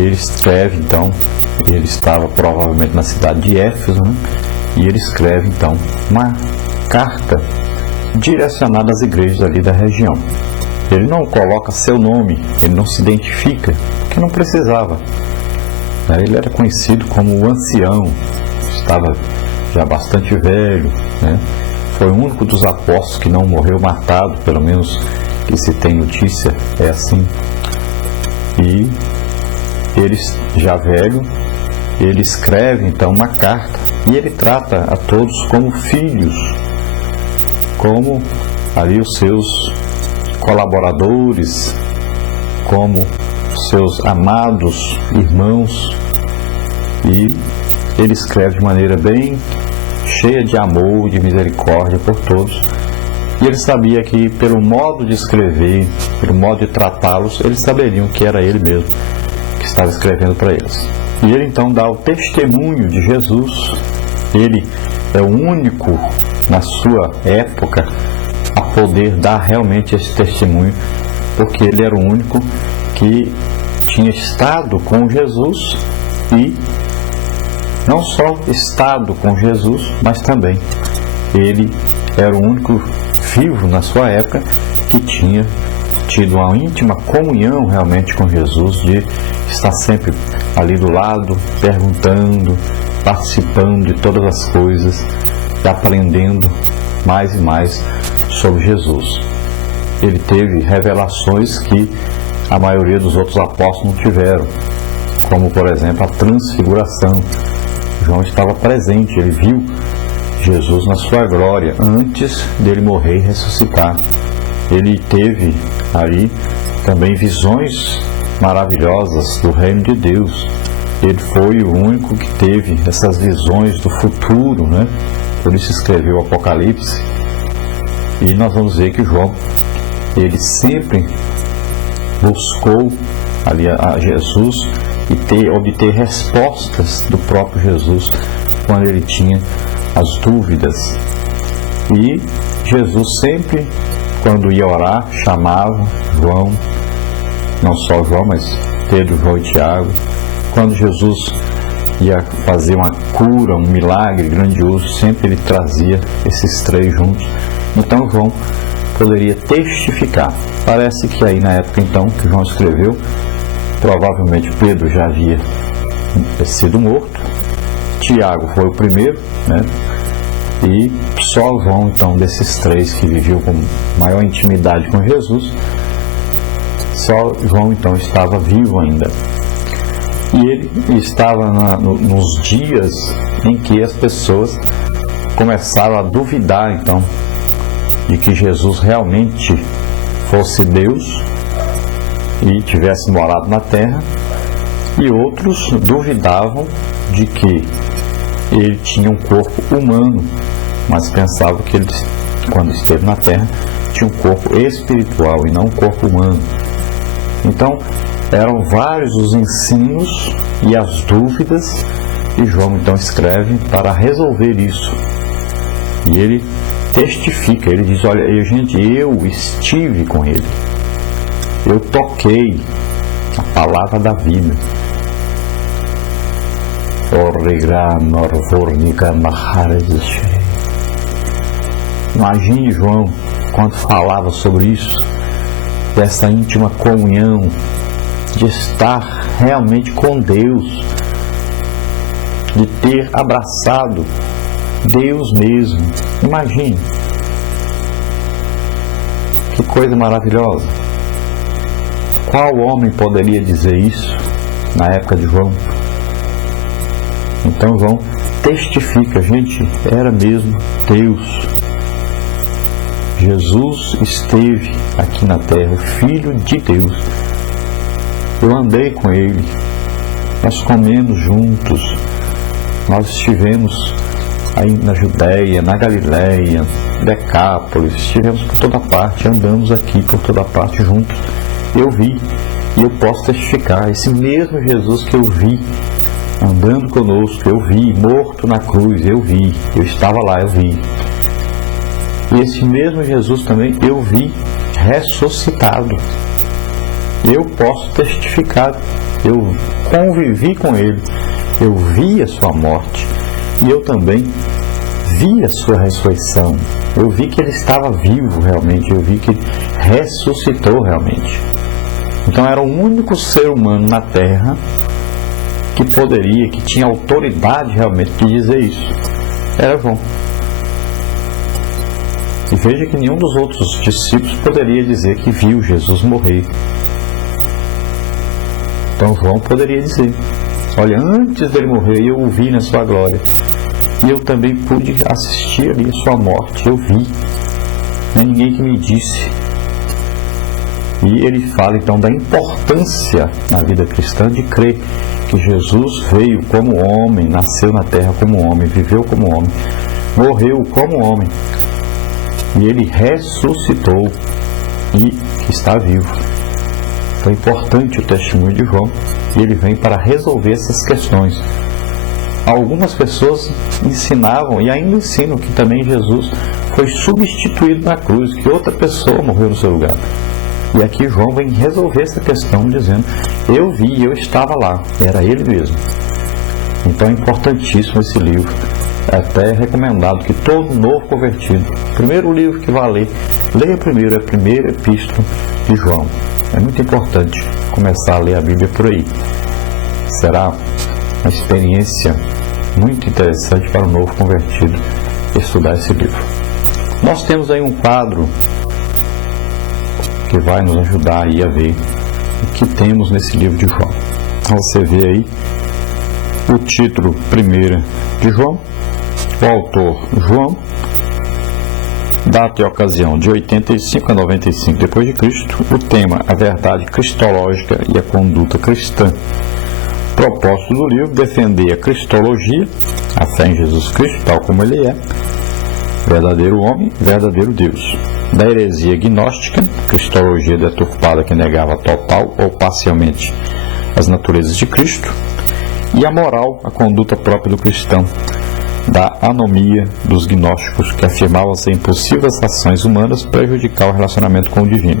ele escreve então, ele estava provavelmente na cidade de Éfeso, né? E ele escreve então uma carta direcionada às igrejas ali da região. Ele não coloca seu nome, ele não se identifica, porque não precisava. Ele era conhecido como o ancião, estava já bastante velho, né? Foi o único dos apóstolos que não morreu matado, pelo menos que se tem notícia, é assim. E ele, já velho, ele escreve então uma carta e ele trata a todos como filhos, como ali os seus colaboradores, como seus amados irmãos, e ele escreve de maneira bem cheia de amor, de misericórdia por todos. E ele sabia que pelo modo de escrever, pelo modo de tratá-los, eles saberiam que era ele mesmo que estava escrevendo para eles. E ele então dá o testemunho de Jesus. Ele é o único na sua época a poder dar realmente esse testemunho, porque ele era o único que tinha estado com Jesus, e não só estado com Jesus, mas também ele era o único vivo na sua época que tinha tido uma íntima comunhão realmente com Jesus, de estar sempre ali do lado, perguntando, participando de todas as coisas, e aprendendo mais e mais sobre Jesus. Ele teve revelações que a maioria dos outros apóstolos não tiveram, como por exemplo a transfiguração. João estava presente, ele viu Jesus na sua glória antes dele morrer e ressuscitar. Ele teve ali também visões maravilhosas do reino de Deus. Ele foi o único que teve essas visões do futuro, né? Por isso escreveu o Apocalipse. E nós vamos ver que João, ele sempre buscou ali a Jesus e obter respostas do próprio Jesus quando ele tinha as dúvidas. E Jesus sempre, quando ia orar, chamava João, não só João, mas Pedro, João e Tiago. Quando Jesus ia fazer uma cura, um milagre grandioso, sempre ele trazia esses três juntos. Então João poderia testificar. Parece que aí na época então que João escreveu, provavelmente Pedro já havia sido morto, Tiago foi o primeiro, né? E só João então, desses três que viviam com maior intimidade com Jesus, só João então estava vivo ainda. E ele estava nos dias em que as pessoas começaram a duvidar então de que Jesus realmente fosse Deus e tivesse morado na terra, e outros duvidavam de que ele tinha um corpo humano, mas pensavam que ele, quando esteve na terra, tinha um corpo espiritual e não um corpo humano. Então eram vários os ensinos e as dúvidas, e João então escreve para resolver isso. E ele testifica, ele diz: olha, gente, eu estive com ele, eu toquei a palavra da vida. Imagine João quando falava sobre isso, dessa íntima comunhão, de estar realmente com Deus, de ter abraçado Deus mesmo. Imagine, que coisa maravilhosa. Qual homem poderia dizer isso na época de João? Então João testifica, gente, era mesmo Deus. Jesus esteve aqui na terra, o Filho de Deus. Eu andei com ele, nós comemos juntos, nós estivemos aí na Judéia, na Galileia, Decápolis, estivemos por toda parte, andamos aqui por toda parte juntos. Eu vi, e eu posso testificar, esse mesmo Jesus que eu vi andando conosco, eu vi, morto na cruz, eu vi, eu estava lá, eu vi. E esse mesmo Jesus também eu vi ressuscitado. Eu posso testificar, eu convivi com ele, eu vi a sua morte e eu também vi a sua ressurreição. Eu vi que ele estava vivo realmente, eu vi que ele ressuscitou realmente. Então era o único ser humano na Terra que poderia, que tinha autoridade realmente de dizer isso. Era João. E veja que nenhum dos outros discípulos poderia dizer que viu Jesus morrer. Então João poderia dizer: olha, antes dele morrer eu o vi na sua glória. E eu também pude assistir ali a sua morte, eu vi. Não é ninguém que me disse. E ele fala então da importância na vida cristã de crer que Jesus veio como homem, nasceu na terra como homem, viveu como homem, morreu como homem. E ele ressuscitou e está vivo. Foi importante o testemunho de João e ele vem para resolver essas questões. Algumas pessoas ensinavam e ainda ensinam que também Jesus foi substituído na cruz, que outra pessoa morreu no seu lugar. E aqui João vem resolver essa questão dizendo: eu vi, eu estava lá, era ele mesmo. Então é importantíssimo esse livro. É até recomendado que todo novo convertido, o primeiro livro que vai ler, leia primeiro a primeira epístola de João. É muito importante começar a ler a Bíblia por aí. Será uma experiência muito interessante para o novo convertido estudar esse livro. Nós temos aí um quadro que vai nos ajudar aí a ver o que temos nesse livro de João. Você vê aí o título 1 de João, o autor João, data e ocasião de 85 a 95 depois de Cristo, o tema a verdade cristológica e a conduta cristã. Propósito do livro: defender a cristologia, a fé em Jesus Cristo tal como ele é, verdadeiro homem, verdadeiro Deus. Da heresia gnóstica, cristologia deturpada que negava total ou parcialmente as naturezas de Cristo, e a moral, a conduta própria do cristão, da anomia dos gnósticos que afirmavam ser impossível as ações humanas prejudicar o relacionamento com o divino.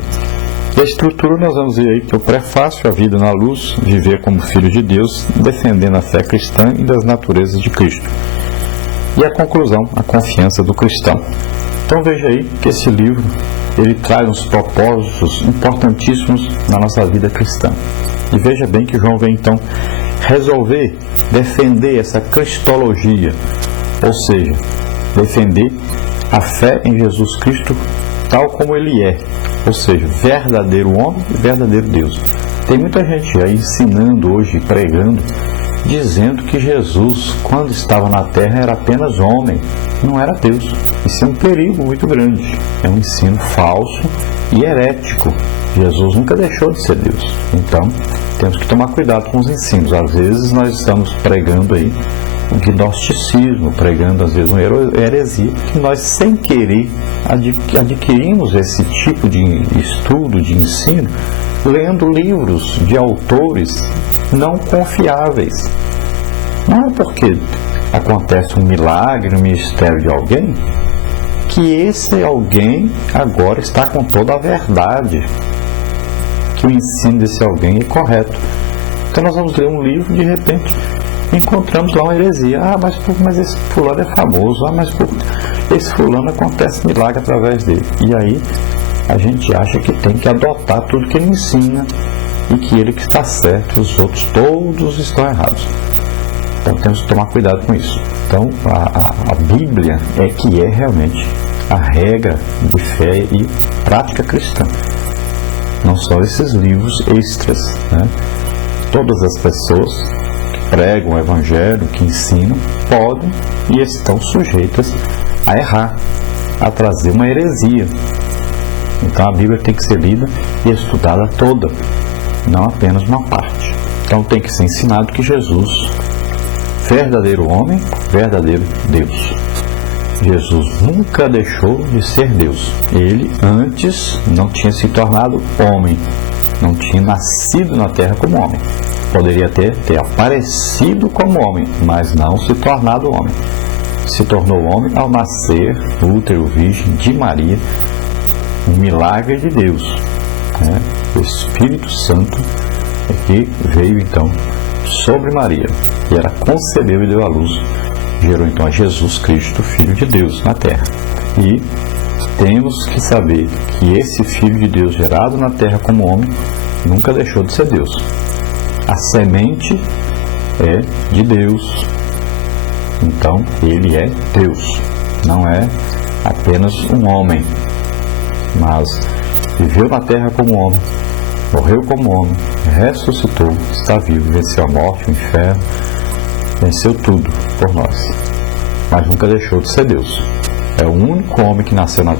E a estrutura nós vamos ver aí que o prefácio, a vida na luz, viver como filho de Deus, defendendo a fé cristã e das naturezas de Cristo. E a conclusão, a confiança do cristão. Então veja aí que esse livro, ele traz uns propósitos importantíssimos na nossa vida cristã. E veja bem que João vem então resolver, defender essa cristologia, ou seja, defender a fé em Jesus Cristo tal como ele é, ou seja, verdadeiro homem e verdadeiro Deus. Tem muita gente aí ensinando hoje, pregando, dizendo que Jesus, quando estava na terra, era apenas homem, não era Deus. Isso é um perigo muito grande, é um ensino falso e herético. Jesus nunca deixou de ser Deus. Então, temos que tomar cuidado com os ensinos. Às vezes nós estamos pregando aí o gnosticismo, pregando às vezes uma heresia, que nós sem querer adquirimos esse tipo de estudo, de ensino, lendo livros de autores não confiáveis. Não é porque acontece um milagre no ministério de alguém que esse alguém agora está com toda a verdade, que o ensino desse alguém é correto. Então nós vamos ler um livro e de repente encontramos lá uma heresia. Mas esse fulano é famoso, mas por esse fulano acontece milagre através dele. E aí a gente acha que tem que adotar tudo que ele ensina e que ele que está certo, os outros todos estão errados. Então temos que tomar cuidado com isso. Então a Bíblia é que é realmente a regra de fé e prática cristã. Não são esses livros extras, né? Todas as pessoas que pregam o Evangelho, que ensinam, podem e estão sujeitas a errar, a trazer uma heresia. Então a Bíblia tem que ser lida e estudada toda, não apenas uma parte. Então tem que ser ensinado que Jesus, verdadeiro homem, verdadeiro Deus. Jesus nunca deixou de ser Deus. Ele antes não tinha se tornado homem, não tinha nascido na terra como homem. Poderia ter aparecido como homem, mas não se tornado homem. Se tornou homem ao nascer no útero virgem de Maria, um milagre de Deus, né? O Espírito Santo é que veio então sobre Maria, e ela concebeu e deu à luz. Gerou então a Jesus Cristo, Filho de Deus, na terra. E temos que saber que esse Filho de Deus gerado na terra como homem nunca deixou de ser Deus. A semente é de Deus, então ele é Deus, não é apenas um homem, mas viveu na terra como homem, morreu como homem, ressuscitou, está vivo, venceu a morte, o inferno, venceu tudo por nós, mas nunca deixou de ser Deus. É o único homem que nasceu na